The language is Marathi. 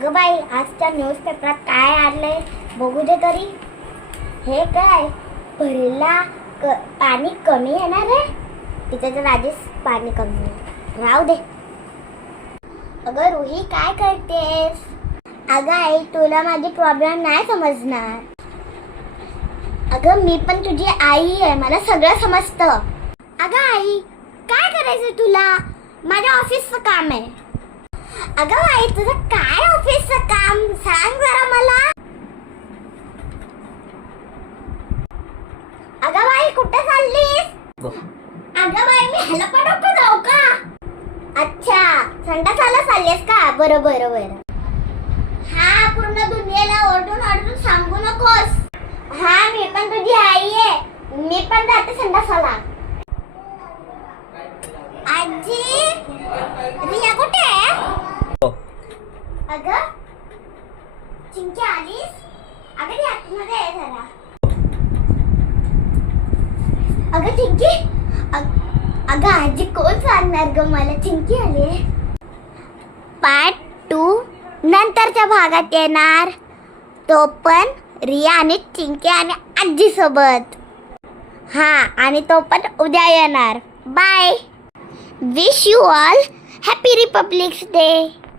अगं बाई, आजच्या न्यूजपेपरात काय आलंय बघू दे तरी. हे काय, पहिला पाणी कमी येणार आहे, तिथे तर आधीच पाणी कमी आहे. राहू दे. अगं रुही, काय करतेस? अगं आई, तुला माझी प्रॉब्लेम नाही समजणार. अगं मी पण तुझी आई आहे, मला सगळं समजतं. अगं आई, काय करायचं तुला? माझ्या ऑफिसचं काम आहे. अगं आई, तुझं काय ऑफिसचं काम सांग जरा मला. अगं बाई, कुठे चाललीस? अगं बाई, मी ह्याला पण नको जाऊ का? अच्छा, संडासाला चाललीस का? बरं बरं बरं. हा, पूर्ण दुनियेला ओरडून सांगू नकोस. हा, मी पण तुझी आई आहे, मी पण जाते संडासाला. आजी, रिया कुठे आहे? अगं चिंकी आलीस? अगं ती आतमध्ये आहे जरा. अगं चिंकी, अगं आजी कोण सांगणार ग मला चिंकी आली. पार्ट 2 नंतरच्या भागात येणार, तो पण रिया आणि चिंकी आणि आजी सोबत. हा, आणि तो पण उद्या येणार. Bye. Wish you all happy republics day.